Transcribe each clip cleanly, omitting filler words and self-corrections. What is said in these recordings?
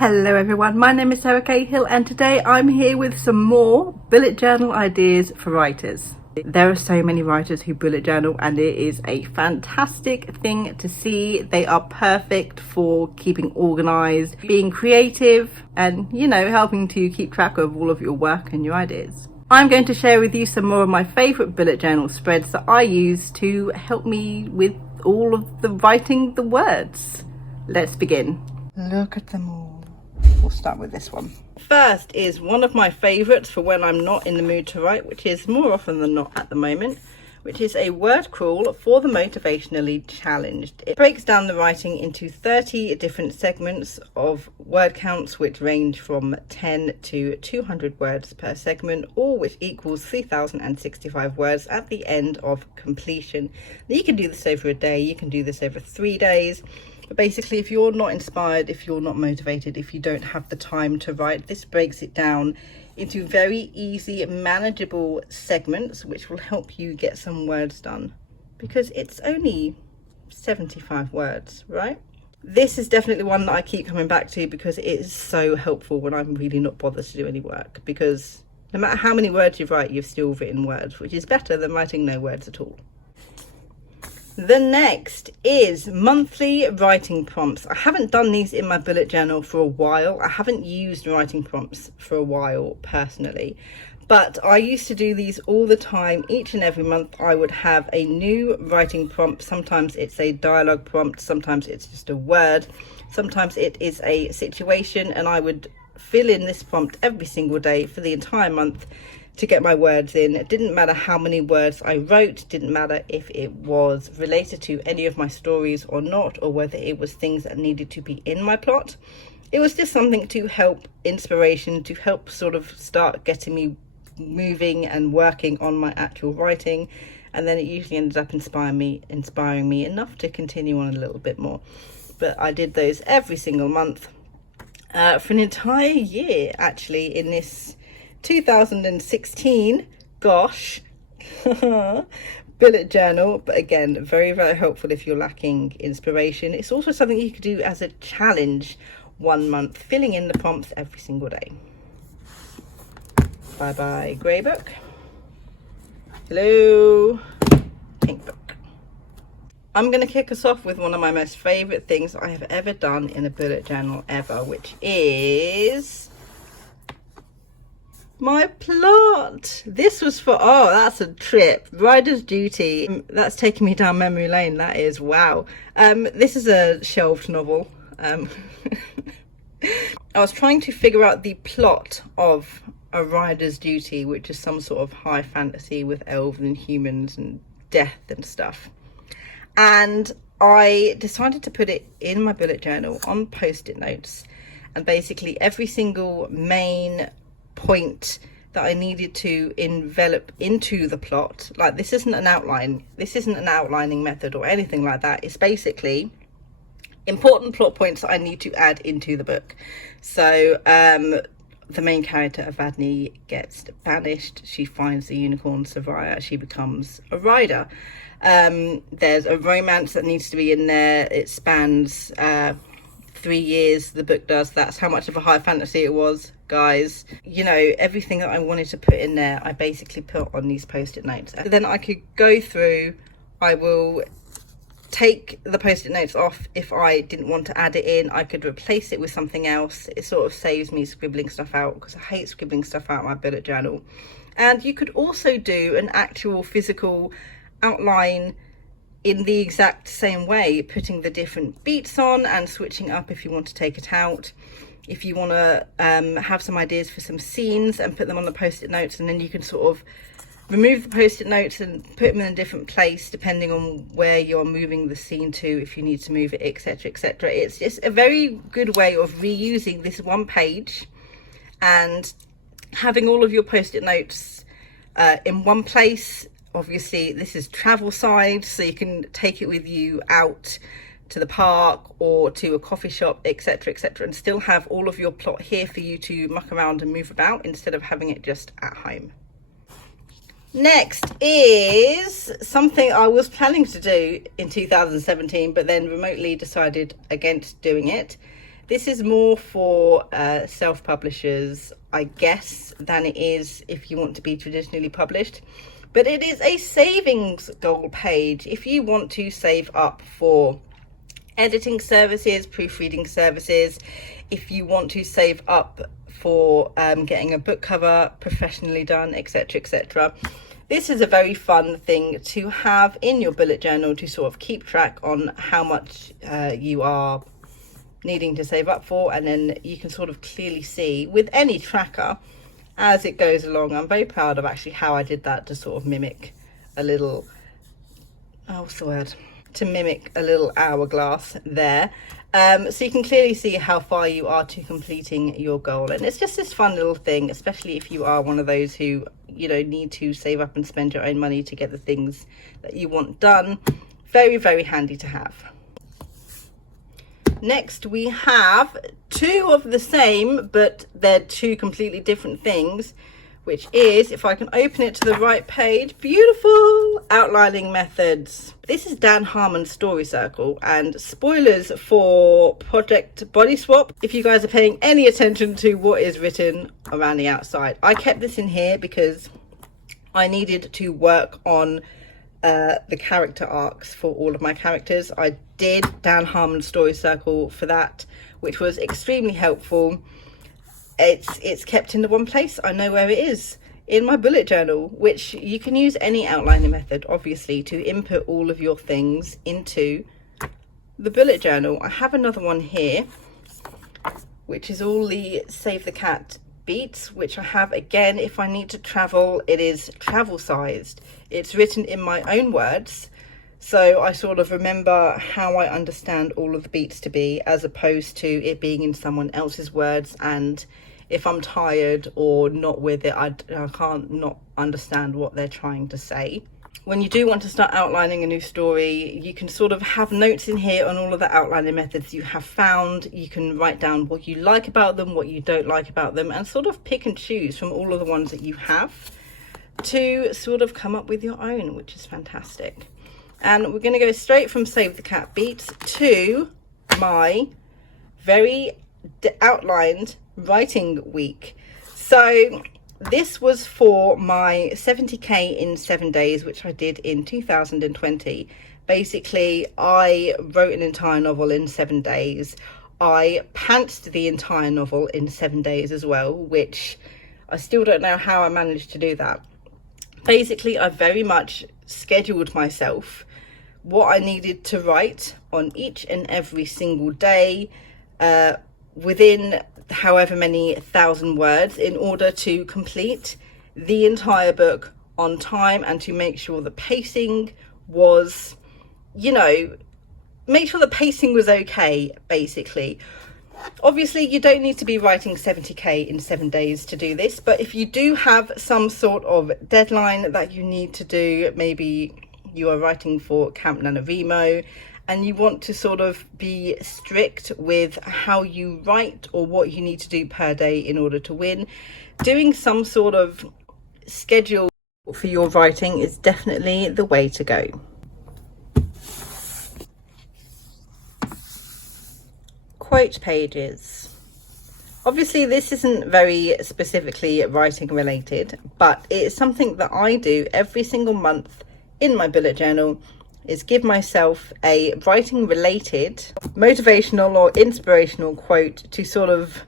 Hello everyone, my name is Sarah Cahill and today I'm here with some more bullet journal ideas for writers. There are so many writers who bullet journal and it is a fantastic thing to see. They are perfect for keeping organised, being creative and, helping to keep track of all of your work and your ideas. I'm going to share with you some more of my favourite bullet journal spreads that I use to help me with all of the writing the words. Let's begin. Look at them all. We'll start with this one. First is one of my favourites for when I'm not in the mood to write, which is more often than not at the moment, which is a word crawl for the motivationally challenged. It breaks down the writing into 30 different segments of word counts, which range from 10 to 200 words per segment, all which equals 3,065 words at the end of completion. Now, you can do this over a day, you can do this over 3 days. But basically, if you're not inspired, if you're not motivated, if you don't have the time to write, this breaks it down into very easy, manageable segments, which will help you get some words done. Because it's only 75 words, right? This is definitely one that I keep coming back to because it is so helpful when I'm really not bothered to do any work. Because no matter how many words you write, you've still written words, which is better than writing no words at all. The next is monthly writing prompts. I haven't done these in my bullet journal for a while. I haven't used writing prompts for a while personally, but I used to do these all the time. Each and every month I would have a new writing prompt. Sometimes it's a dialogue prompt, sometimes it's just a word, sometimes it is a situation, and I would fill in this prompt every single day for the entire month to get my words in. It didn't matter how many words I wrote, didn't matter if it was related to any of my stories or not, or whether it was things that needed to be in my plot. It was just something to help inspiration, to help sort of start getting me moving and working on my actual writing, and then it usually ended up inspiring me enough to continue on a little bit more. But I did those every single month for an entire year actually in this 2016, gosh, bullet journal. But again, very, very helpful if you're lacking inspiration. It's also something you could do as a challenge 1 month, filling in the prompts every single day. Bye bye grey book. Hello pink book. I'm going to kick us off with one of my most favourite things I have ever done in a bullet journal ever, which is my plot. This was for, that's a trip. Rider's Duty. That's taking me down memory lane, that is. Wow. This is a shelved novel. I was trying to figure out the plot of A Rider's Duty, which is some sort of high fantasy with elves and humans and death and stuff. And I decided to put it in my bullet journal on post-it notes, and basically every single main point that I needed to envelop into the plot, like this isn't an outline, this isn't an outlining method or anything like that. It's basically important plot points that I need to add into the book. So the main character Avadni gets banished, she finds the unicorn Savaya, she becomes a rider. There's a romance that needs to be in there. It spans 3 years, the book does. That's how much of a high fantasy it was, guys. Everything that I wanted to put in there, I basically put on these post-it notes. And then I could go through, I will take the post-it notes off. If I didn't want to add it in, I could replace it with something else. It sort of saves me scribbling stuff out, because I hate scribbling stuff out in my bullet journal. And you could also do an actual physical outline in the exact same way, putting the different beats on and switching up if you want to take it out. If you want to have some ideas for some scenes and put them on the post-it notes, and then you can sort of remove the post-it notes and put them in a different place depending on where you're moving the scene to, if you need to move it, etc, etc. It's just a very good way of reusing this one page and having all of your post-it notes in one place. Obviously this is travel side, so you can take it with you out to the park or to a coffee shop, etc, etc, and still have all of your plot here for you to muck around and move about instead of having it just at home. Next is something I was planning to do in 2017 but then remotely decided against doing it, This is more for self-publishers, I guess, than it is if you want to be traditionally published. But it is a savings goal page if you want to save up for editing services, proofreading services, if you want to save up for getting a book cover professionally done, etc., etc. This is a very fun thing to have in your bullet journal to sort of keep track on how much you are needing to save up for, and then you can sort of clearly see with any tracker as it goes along. I'm very proud of actually how I did that to sort of mimic a little, what's the word? To mimic a little hourglass there. So you can clearly see how far you are to completing your goal. And it's just this fun little thing, especially if you are one of those who, you know, need to save up and spend your own money to get the things that you want done. Very, very handy to have. Next, we have two of the same, but they're two completely different things, which is, if I can open it to the right page, beautiful outlining methods. This is Dan Harmon's Story Circle, and spoilers for Project Body Swap, if you guys are paying any attention to what is written around the outside. I kept this in here because I needed to work on the character arcs for all of my characters. I did Dan Harmon's Story Circle for that, which was extremely helpful. It's kept in the one place. I know where it is in my bullet journal, which you can use any outlining method, obviously, to input all of your things into the bullet journal. I have another one here, which is all the Save the Cat beats, which I have again if I need to travel. It is travel sized. It's written in my own words, so I sort of remember how I understand all of the beats to be, as opposed to it being in someone else's words, and if I'm tired or not with it, I can't not understand what they're trying to say. When you do want to start outlining a new story, you can sort of have notes in here on all of the outlining methods you have found. You can write down what you like about them, what you don't like about them, and sort of pick and choose from all of the ones that you have to sort of come up with your own, which is fantastic. And we're going to go straight from Save the Cat beats to my very outlined writing week. So this was for my 70k in 7 days, which I did in 2020. Basically, I wrote an entire novel in 7 days. I pantsed the entire novel in 7 days as well, which I still don't know how I managed to do that. Basically, I very much scheduled myself what I needed to write on each and every single day, within however many 1,000 words, in order to complete the entire book on time, and to make sure the pacing was, you know, make sure the pacing was okay, basically. Obviously, you don't need to be writing 70k in 7 days to do this, but if you do have some sort of deadline that you need to do, maybe you are writing for Camp NaNoWriMo and you want to sort of be strict with how you write or what you need to do per day in order to win, doing some sort of schedule for your writing is definitely the way to go. Quote pages. Obviously, this isn't very specifically writing related, but it's something that I do every single month in my bullet journal, is give myself a writing related motivational or inspirational quote to sort of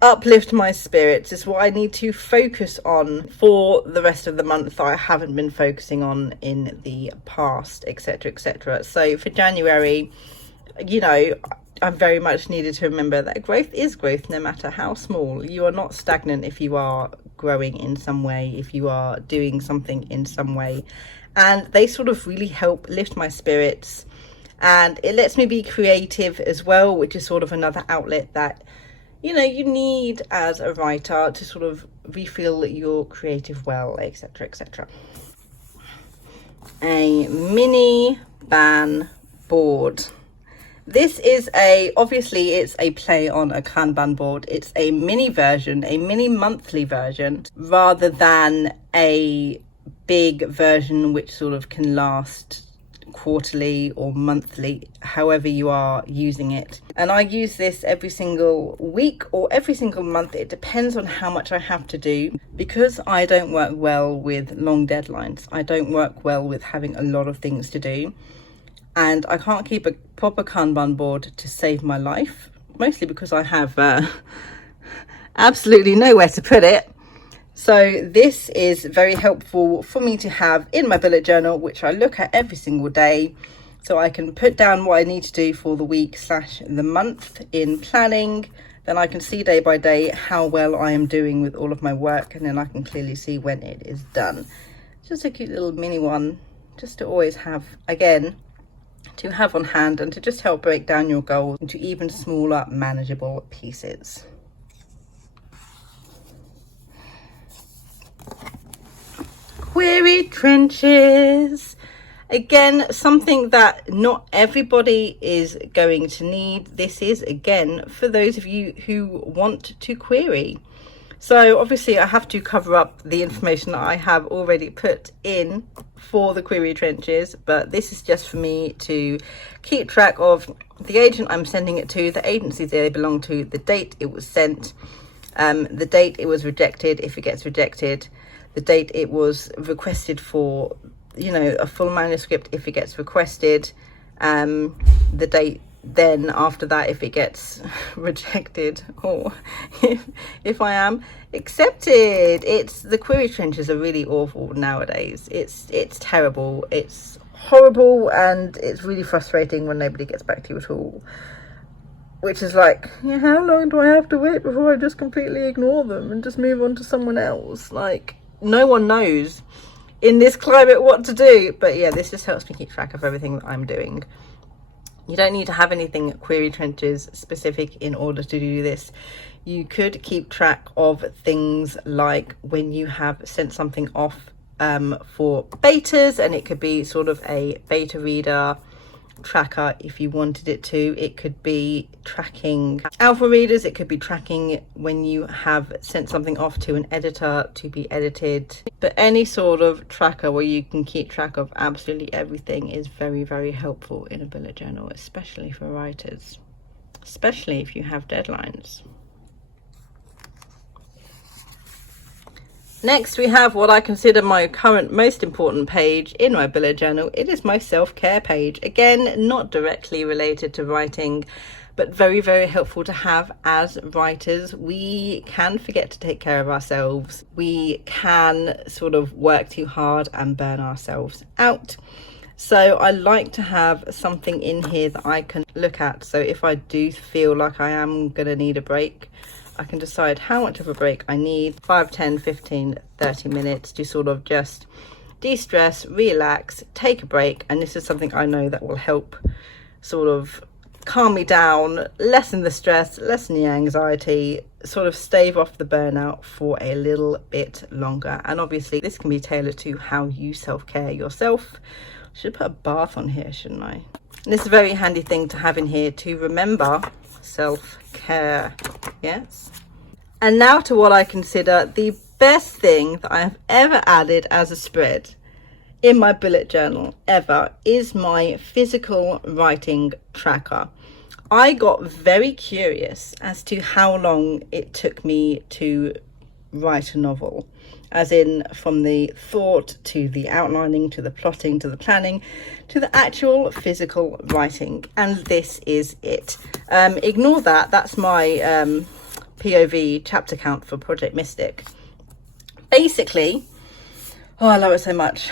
uplift my spirits. Is what I need to focus on for the rest of the month that I haven't been focusing on in the past, etc., etc. So for January, you know, I very much needed to remember that growth is growth, no matter how small. You are not stagnant if you are growing in some way, if you are doing something in some way. And they sort of really help lift my spirits, and it lets me be creative as well, which is sort of another outlet that, you know, you need as a writer to sort of refill your creative well, etc., etc. A mini ban board. This is obviously it's a play on a Kanban board. It's a mini version, a mini monthly version, rather than a big version which sort of can last quarterly or monthly, however you are using it. And I use this every single week or every single month. It depends on how much I have to do, because I don't work well with long deadlines. I don't work well with having a lot of things to do, and I can't keep a proper Kanban board to save my life, mostly because I have absolutely nowhere to put it. So this is very helpful for me to have in my bullet journal, which I look at every single day, so I can put down what I need to do for the week / the month in planning. Then I can see day by day how well I am doing with all of my work, and then I can clearly see when it is done. Just a cute little mini one, just to always have, again, to have on hand, and to just help break down your goals into even smaller, manageable pieces. Query trenches. Again, something that not everybody is going to need. This is, again, for those of you who want to query. So obviously I have to cover up the information that I have already put in for the query trenches, but this is just for me to keep track of the agent I'm sending it to, the agency they belong to, the date it was sent, the date it was rejected, if it gets rejected, the date it was requested for, you know, a full manuscript if it gets requested, the date then after that if it gets rejected, or if I am accepted. It's the query trenches are really awful nowadays. It's terrible, it's horrible, and it's really frustrating when nobody gets back to you at all, which is like, yeah, how long do I have to wait before I just completely ignore them and just move on to someone else? Like, no one knows in this climate what to do. But yeah, this just helps me keep track of everything that I'm doing. You don't need to have anything query trenches specific in order to do this. You could keep track of things like when you have sent something off for betas, and it could be sort of a beta reader tracker if you wanted it to. It could be tracking alpha readers, it could be tracking when you have sent something off to an editor to be edited. But any sort of tracker where you can keep track of absolutely everything is very, very helpful in a bullet journal, especially for writers, especially if you have deadlines. Next, we have what I consider my current most important page in my bullet journal. It is my self-care page. Again, not directly related to writing, but very, very helpful to have as writers. We can forget to take care of ourselves. We can sort of work too hard and burn ourselves out. So I like to have something in here that I can look at. So if I do feel like I am going to need a break, I can decide how much of a break I need, 5, 10, 15, 30 minutes to sort of just de-stress, relax, take a break. And this is something I know that will help sort of calm me down, lessen the stress, lessen the anxiety, sort of stave off the burnout for a little bit longer. And obviously this can be tailored to how you self-care yourself. I should put a bath on here, shouldn't I? And this is a very handy thing to have in here to remember self-care. Yes. And now to what I consider the best thing that I have ever added as a spread in my bullet journal ever is my physical writing tracker. I got very curious as to how long it took me to write a novel, as in from the thought to the outlining to the plotting to the planning to the actual physical writing. And this is it. Ignore that, that's my POV chapter count for Project Mystic. Basically, oh, I love it so much.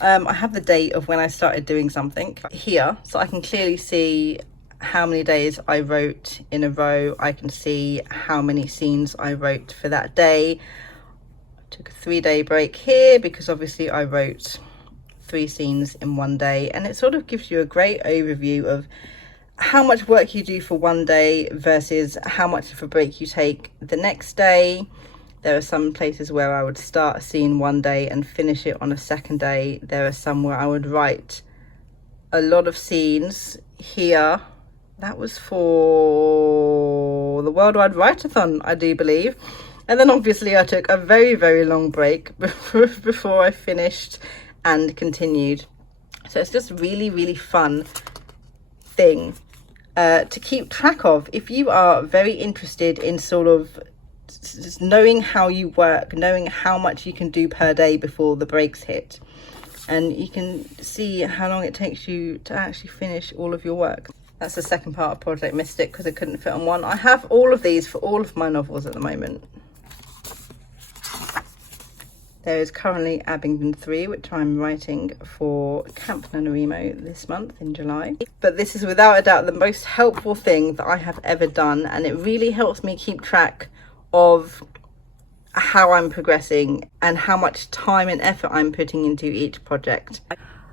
I have the date of when I started doing something here, so I can clearly see how many days I wrote in a row. I can see how many scenes I wrote for that day. I took a 3-day break here because obviously I wrote 3 scenes in one day, and it sort of gives you a great overview of how much work you do for one day versus how much of a break you take the next day. There are some places where I would start a scene one day and finish it on a second day. There are some where I would write a lot of scenes here. That was for the Worldwide Write-a-thon, I do believe. And then obviously I took a very, very long break before I finished and continued. So it's just really fun thing to keep track of if you are very interested in sort of just knowing how you work, knowing how much you can do per day before the breaks hit. And you can see how long it takes you to actually finish all of your work. That's the second part of Project Mystic because it couldn't fit on one. I have all of these for all of my novels at the moment. There is currently Abingdon 3, which I'm writing for Camp NaNoWriMo this month in July. But this is without a doubt the most helpful thing that I have ever done, and it really helps me keep track of how I'm progressing and how much time and effort I'm putting into each project.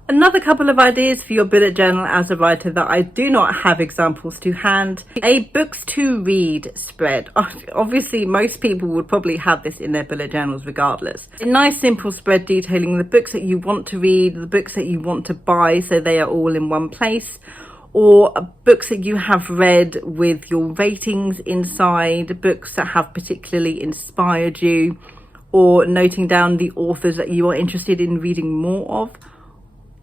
Another couple of ideas for your bullet journal as a writer that I do not have examples to hand. A books to read spread. Obviously most people would probably have this in their bullet journals regardless. A nice simple spread detailing the books that you want to read, the books that you want to buy so they are all in one place, or books that you have read with your ratings inside, books that have particularly inspired you, or noting down the authors that you are interested in reading more of.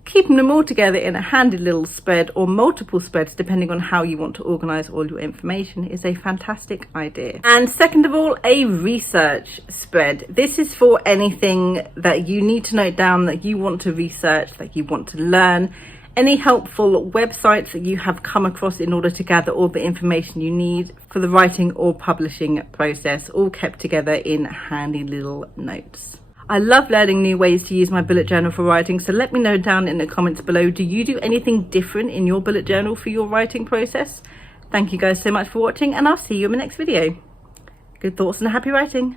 Keeping them all together in a handy little spread or multiple spreads depending on how you want to organize all your information is a fantastic idea. And second of all, a research spread. This is for anything that you need to note down, that you want to research, that you want to learn, any helpful websites that you have come across in order to gather all the information you need for the writing or publishing process, all kept together in handy little notes. I love learning new ways to use my bullet journal for writing, so let me know down in the comments below, do you do anything different in your bullet journal for your writing process? Thank you guys so much for watching, and I'll see you in my next video. Good thoughts and happy writing.